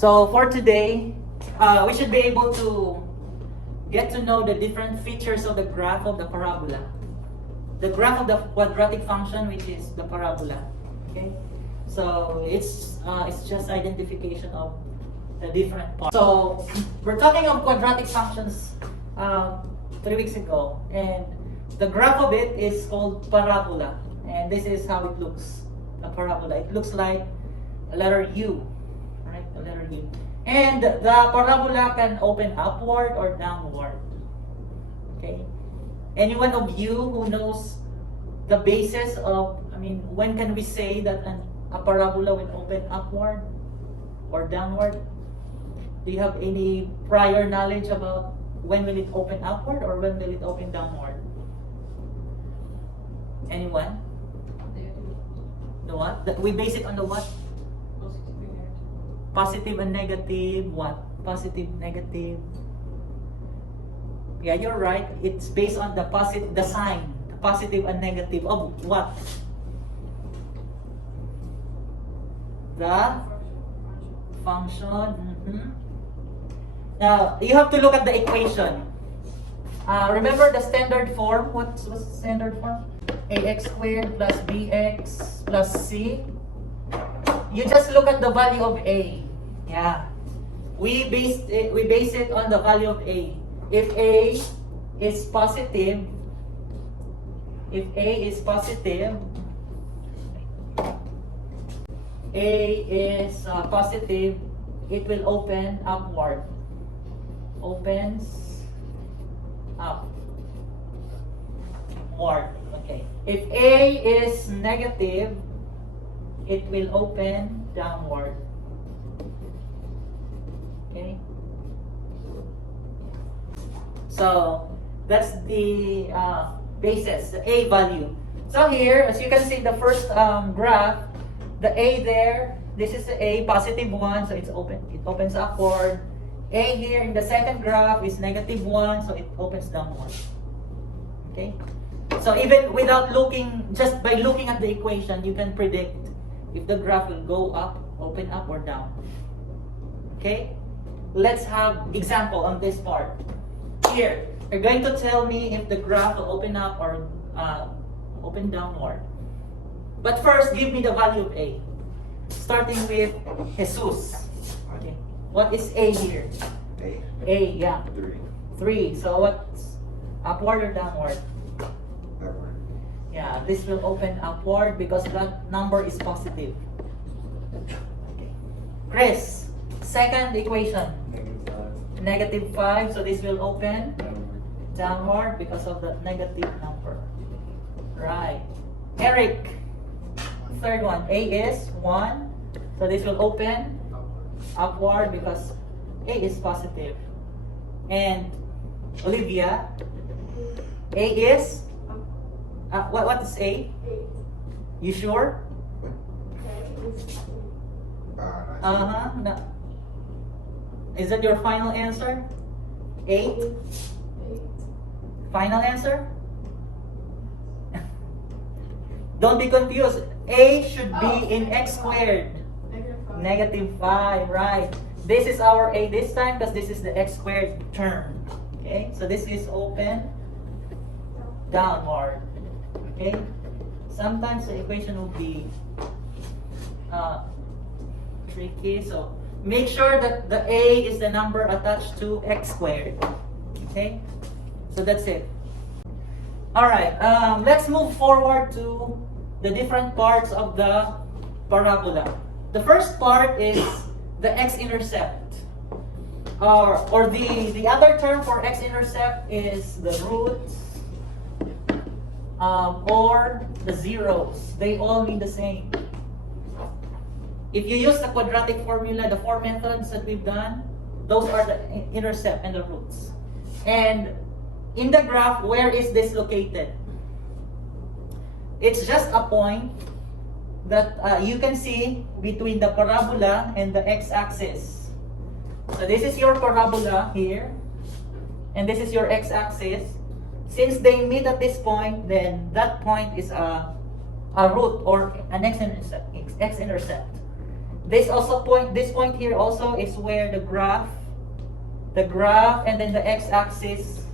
So for today, we should be able to get to know the different features of the graph of the parabola. The graph of the quadratic function, which is the parabola. Okay, so it's just identification of the different parts. So we're talking of quadratic functions 3 weeks ago, and the graph of it is called parabola, and this is how it looks. A parabola. It looks like a letter U, right? A letter U. And the parabola can open upward or downward. Okay. Anyone of you who knows the basis of, when can we say that a parabola will open upward or downward? Do you have any prior knowledge about when will it open upward or when will it open downward? Anyone? The what? We base it on the what? Positive and negative. What? Positive, negative. Yeah, you're right. It's based on the sign, the positive and negative of what? The function. Now, you have to look at the equation. Remember the standard form? What's the standard form? ax squared plus bx plus c. You just look at the value of a. Yeah. We base it on the value of a. If a is positive, it will open upward. Opens upward. Okay. If a is negative, it will open downward. Okay. So that's the basis, the a value. So here, as you can see, the first graph, the a there, this is the a, positive 1, so it's open. It opens upward. A here in the second graph is negative 1, so it opens downward. Okay. So even without looking, just by looking at the equation, you can predict if the graph will go up, open up, or down. Okay? Let's have example on this part. Here, you're going to tell me if the graph will open up or open downward. But first, give me the value of A. Starting with Jesus. Okay. What is A here? A, yeah. 3. So what's upward or downward? Upward. Yeah, this will open upward because that number is positive. Okay. Chris, second equation. Negative 5, so this will open downward because of the negative number. Right. Eric, third one. A is 1, so this will open upward because A is positive. And Olivia, A is what is A? You sure? No. Is that your final answer? 8? Final answer? Don't be confused. A should be in x squared. Negative 5, right. This is our A this time because this is the x squared term. Okay, so this is open downward. Okay, sometimes the equation will be tricky, so make sure that the A is the number attached to x squared. Okay, so that's it. Alright, let's move forward to the different parts of the parabola. The first part is the x-intercept. Or the other term for x-intercept is the roots or the zeros. They all mean the same. If you use the quadratic formula, the 4 methods that we've done, those are the intercept and the roots. And in the graph, where is this located? It's just a point that you can see between the parabola and the x-axis. So this is your parabola here, and this is your x-axis. Since they meet at this point, then that point is a root or an x-intercept. This point here also is where the graph, and then the x-axis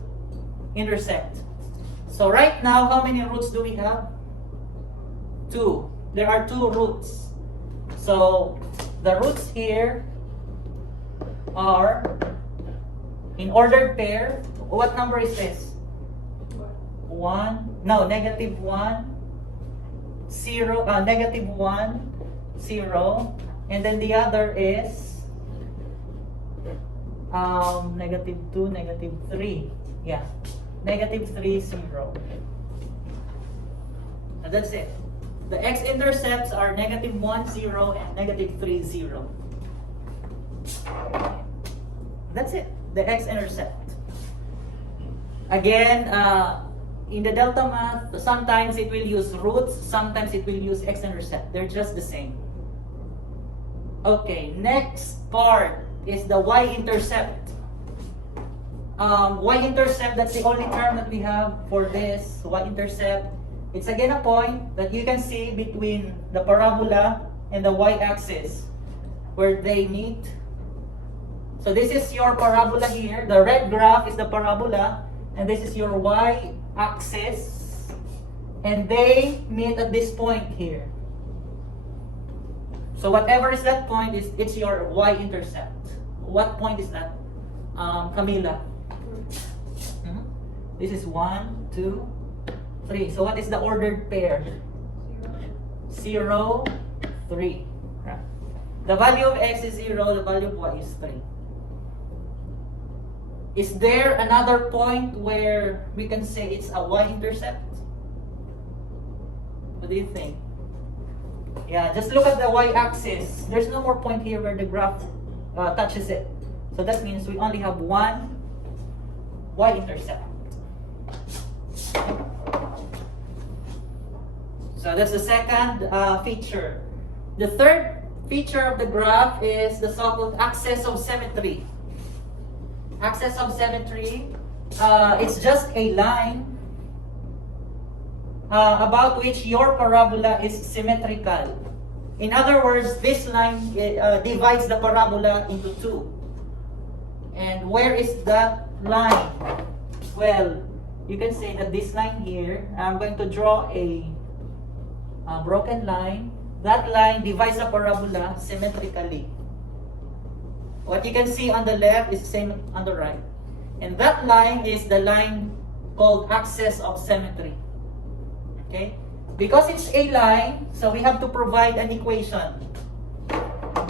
intersect. So right now, how many roots do we have? 2. There are 2 roots. So the roots here are in ordered pair. What number is this? 1. No, -1, 0, -1, 0, and then the other is -2, -3. Yeah, -3, 0. And that's it. The x-intercepts are -1, 0, and -3, 0. That's it. The x-intercept. Again, in the delta math, sometimes it will use roots, sometimes it will use x-intercept. They're just the same. Okay, next part is the y-intercept. Y-intercept, that's the only term that we have for this y-intercept. It's again a point that you can see between the parabola and the y-axis where they meet. So this is your parabola here. The red graph is the parabola, and this is your y-axis, and they meet at this point here. So whatever is that point, it's your y-intercept. What point is that, Camila? This is 1, 2, 3. So what is the ordered pair? 0, 3. The value of x is 0, the value of y is 3. Is there another point where we can say it's a y-intercept? What do you think? Yeah, just look at the y-axis. There's no more point here where the graph touches it. So that means we only have one y-intercept. So that's the second feature. The third feature of the graph is the so-called axis of symmetry. Axis of symmetry, it's just a line about which your parabola is symmetrical. In other words, this line divides the parabola into 2. And where is that line? Well, you can say that this line here, I'm going to draw a broken line. That line divides the parabola symmetrically. What you can see on the left is the same on the right. And that line is the line called axis of symmetry. Okay? Because it's a line, so we have to provide an equation.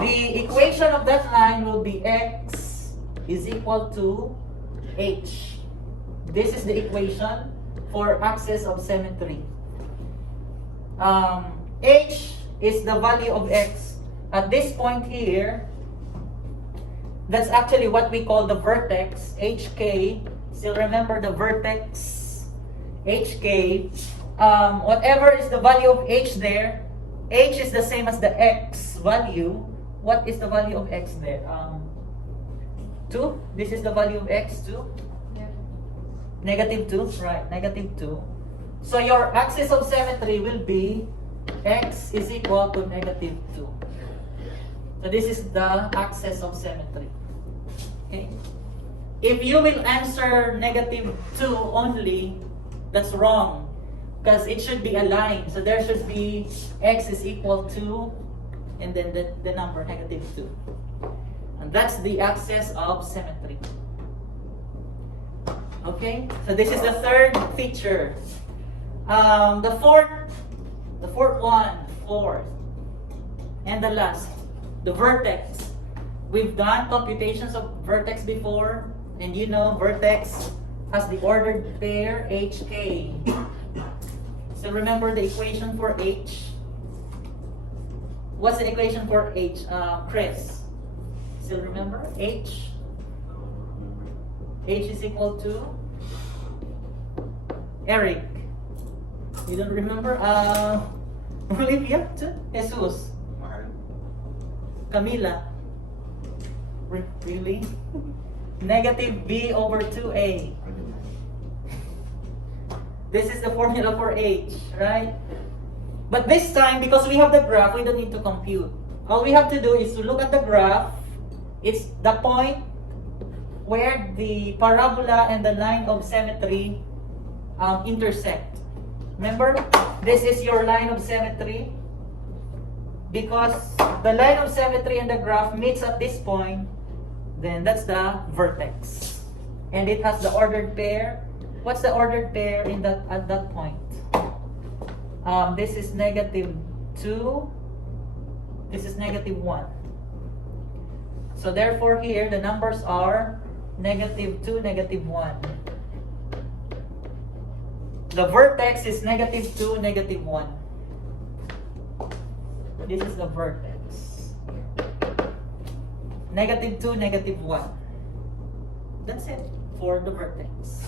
The equation of that line will be x is equal to h. This is the equation for axis of symmetry. H is the value of x. At this point here, that's actually what we call the vertex, hk. Still remember the vertex, hk. Whatever is the value of h there, h is the same as the x value. What is the value of x there? 2. This is the value of x, 2. Yeah. -2, right, -2. So your axis of symmetry will be x is equal to -2. So this is the axis of symmetry. Okay. If you will answer -2 only, that's wrong. Because it should be a line. So there should be x is equal to, and then the number -2. And that's the axis of symmetry. Okay. So this is the third feature. The fourth, and the last, the vertex. We've done computations of vertex before, and you know vertex has the ordered pair hk. So remember the equation for h? What's the equation for h, Chris? Still remember? H is equal to Eric. You don't remember? Olivia? Jesus? Camila? Really? -b/2a. This is the formula for h, right? But this time, because we have the graph, we don't need to compute. all we have to do is to look at the graph. It's the point where the parabola and the line of symmetry intersect. Remember, this is your line of symmetry. Because the line of symmetry and the graph meets at this point, then that's the vertex. And it has the ordered pair. What's the ordered pair in that at that point? This is -2. This is -1. So therefore here the numbers are -2, -1. The vertex is -2, -1. This is the vertex. -2, -1. That's it for the vertex.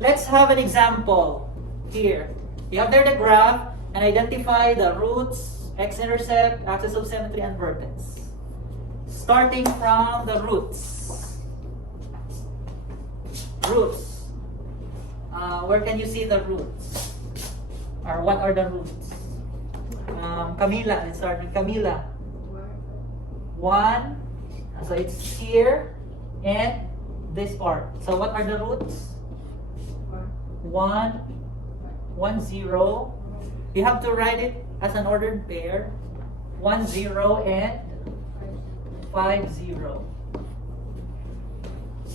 Let's have an example here. You have there the graph and identify the roots, x-intercept, axis of symmetry, and vertex. Starting from the roots. Roots. Where can you see the roots? Or what are the roots? Camila, let's start with Camila. 1, so it's here and this part. So what are the roots? 1, 1, 0. You have to write it as an ordered pair. 1, 0 and 5, 0.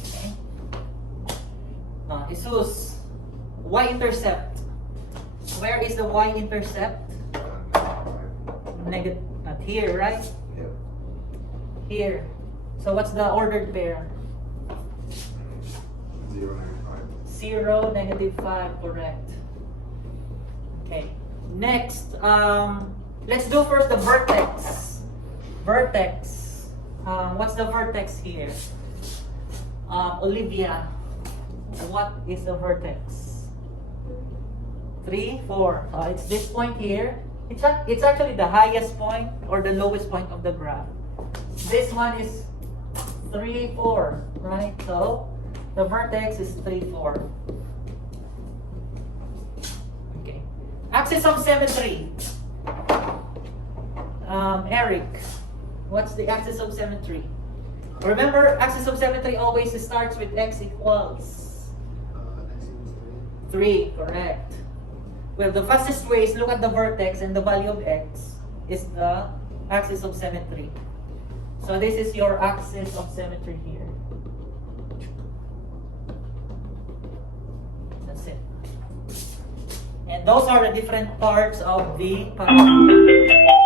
Okay. Jesus, y-intercept. Where is the y-intercept? Negative, not here, right? Yep. Here. So what's the ordered pair? 0, -5. 0, -5, correct. Okay. Next, let's do first the vertex. Vertex. What's the vertex here? Olivia, what is the vertex? 3, 4. It's this point here. It's actually the highest point or the lowest point of the graph. This one is 3, 4, right? So the vertex is 3, 4. Okay. Axis of symmetry. Eric, what's the axis of symmetry? Remember, axis of symmetry always starts with x equals X equals 3, correct. Well, the fastest way is look at the vertex and the value of x is the axis of symmetry. So this is your axis of symmetry here. That's it. And those are the different parts of the parabola.